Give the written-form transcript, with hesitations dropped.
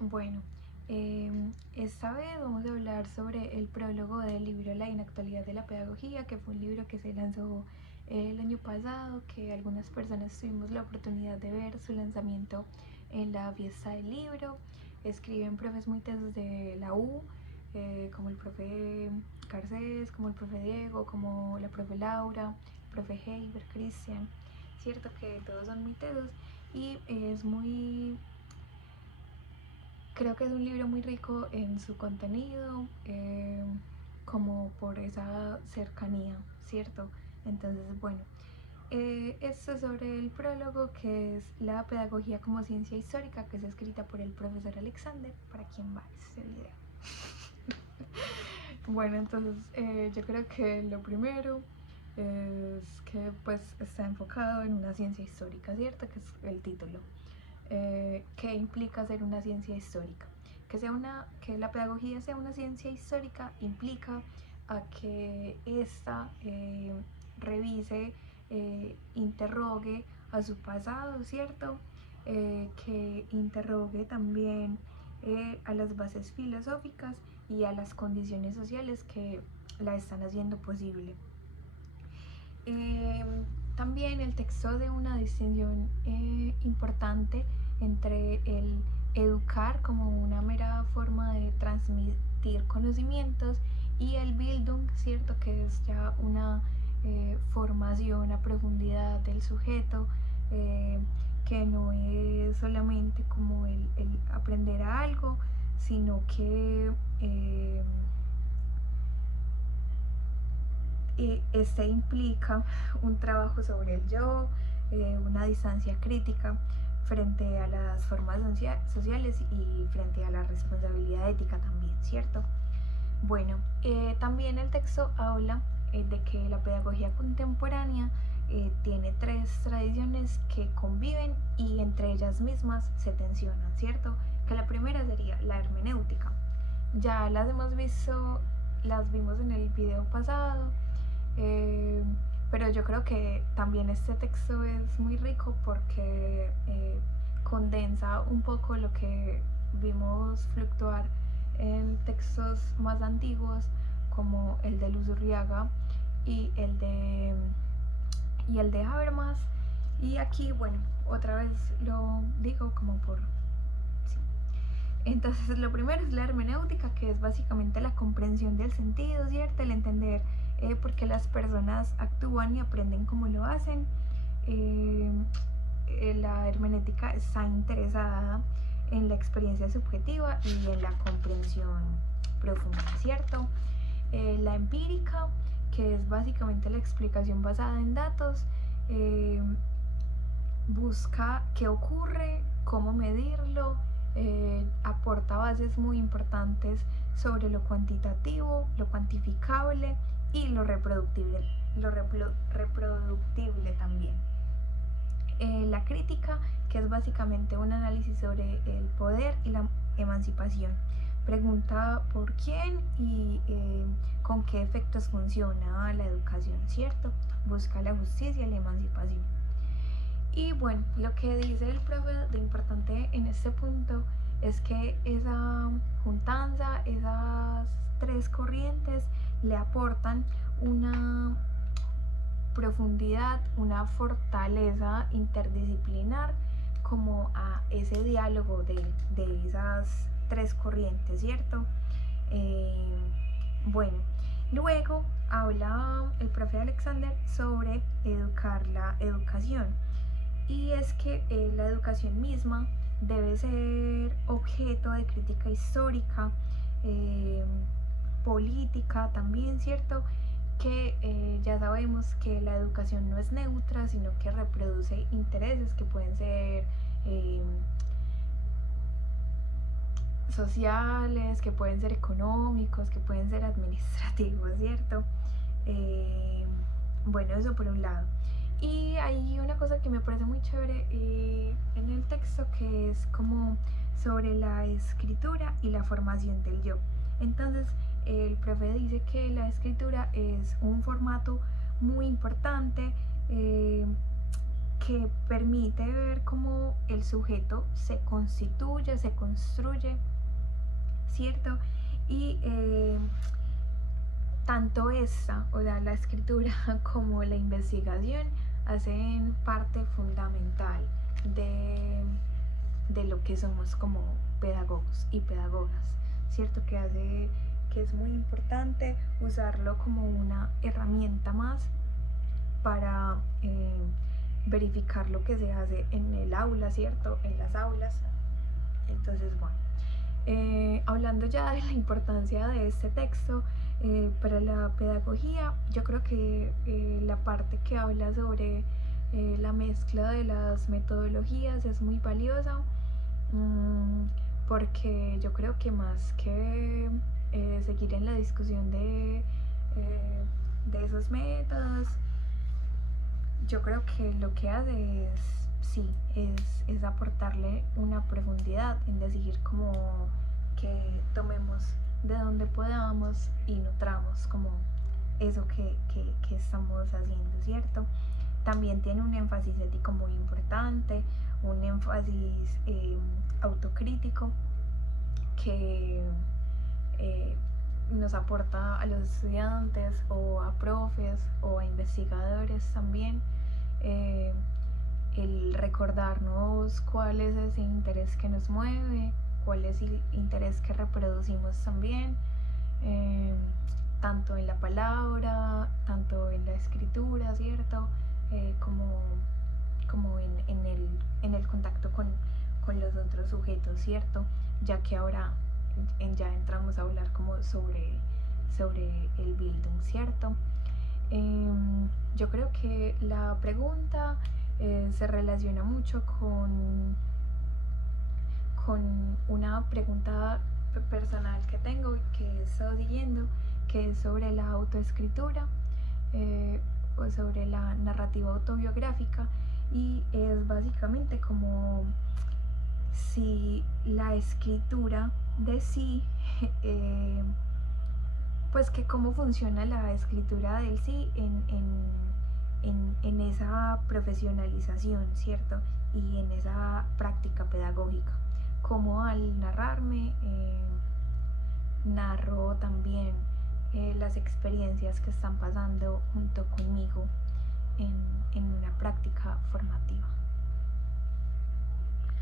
Bueno, esta vez vamos a hablar sobre el prólogo del libro La inactualidad de la pedagogía, que fue un libro que se lanzó el año pasado, que algunas personas tuvimos la oportunidad de ver su lanzamiento en la fiesta del libro. Escriben profes muy tesos de la U, como el profe Garcés, como el profe Diego, como la profe Laura, el profe Heiber, Cristian, cierto que todos son muy tesos y es muy, creo que es un libro muy rico en su contenido, como por esa cercanía, ¿cierto? Entonces, bueno, esto es sobre el prólogo, que es la pedagogía como ciencia histórica, que es escrita por el profesor Alexander, para quien va este video. Bueno, entonces yo creo que lo primero es que pues está enfocado en una ciencia histórica, ¿cierto? Que es el título. ¿Qué implica ser una ciencia histórica? Que la pedagogía sea una ciencia histórica implica a que ésta revise, interrogue a su pasado, ¿cierto? Que interrogue también a las bases filosóficas y a las condiciones sociales que la están haciendo posible. Eh, También el texto hace una distinción importante entre el educar como una mera forma de transmitir conocimientos y el Bildung, ¿cierto? Que es ya una formación a profundidad del sujeto, que no es solamente como el aprender a algo, sino que este implica un trabajo sobre el yo, una distancia crítica frente a las formas sociales y frente a la responsabilidad ética también, ¿cierto? Bueno, también el texto habla de que la pedagogía contemporánea tiene tres tradiciones que conviven y entre ellas mismas se tensionan, ¿cierto? Que la primera sería la hermenéutica. Ya las hemos visto, las vimos en el video pasado, eh, pero yo creo que también este texto es muy rico porque condensa un poco lo que vimos fluctuar en textos más antiguos, como el de Luz Urriaga y el de Habermas. Y aquí, bueno, otra vez lo digo como por... Sí. Entonces, lo primero es la hermenéutica, que es básicamente la comprensión del sentido, ¿cierto? El entender por qué las personas actúan y aprenden como lo hacen. Eh, la hermenéutica está interesada en la experiencia subjetiva y en la comprensión profunda, ¿cierto? La empírica, que es básicamente la explicación basada en datos, busca qué ocurre, cómo medirlo, aporta bases muy importantes sobre lo cuantitativo, lo cuantificable y lo reproductible también. La crítica, que es básicamente un análisis sobre el poder y la emancipación. Pregunta por quién y con qué efectos funciona la educación, ¿cierto? Busca la justicia y la emancipación. Y bueno, lo que dice el profe de importante en este punto es que esa juntanza, esas tres corrientes le aportan una profundidad, una fortaleza interdisciplinar como a ese diálogo de esas tres corrientes, ¿cierto? Bueno, luego habla el profe Alexander sobre educar la educación, y es que la educación misma debe ser objeto de crítica histórica, eh, política también, ¿cierto? Que ya sabemos que la educación no es neutra, sino que reproduce intereses que pueden ser sociales, que pueden ser económicos, que pueden ser administrativos, ¿cierto? Bueno, eso por un lado. Y hay una cosa que me parece muy chévere en el texto, que es como sobre la escritura y la formación del yo. Entonces, el profe dice que la escritura es un formato muy importante, que permite ver cómo el sujeto se constituye, se construye, ¿cierto? Y tanto esta, o sea, la escritura como la investigación hacen parte fundamental de lo que somos como pedagogos y pedagogas, ¿cierto? Que es muy importante usarlo como una herramienta más para verificar lo que se hace en el aula, ¿cierto? En las aulas. Entonces, bueno, hablando ya de la importancia de este texto para la pedagogía, yo creo que la parte que habla sobre la mezcla de las metodologías es muy valiosa, porque yo creo que más que seguir en la discusión de esos métodos, yo creo que lo que hace es, sí, es aportarle una profundidad en decir como que tomemos de donde podamos y nutramos como eso que estamos haciendo, ¿cierto? También tiene un énfasis ético muy importante, un énfasis autocrítico que nos aporta a los estudiantes o a profes o a investigadores también el recordarnos cuál es ese interés que nos mueve, cuál es el interés que reproducimos también, tanto en la palabra, tanto en la escritura, ¿cierto? Como en el contacto con los otros sujetos, ¿cierto? Ya que ahora ya entramos a hablar como sobre el Bildung, ¿cierto? Yo creo que la pregunta se relaciona mucho con una pregunta personal que tengo y que he estado siguiendo, que es sobre la autoescritura o sobre la narrativa autobiográfica, y es básicamente como si la escritura de sí pues que cómo funciona la escritura del sí en esa profesionalización, ¿cierto? Y en esa práctica pedagógica. Como al narrarme, narro también las experiencias que están pasando junto conmigo en una práctica formativa.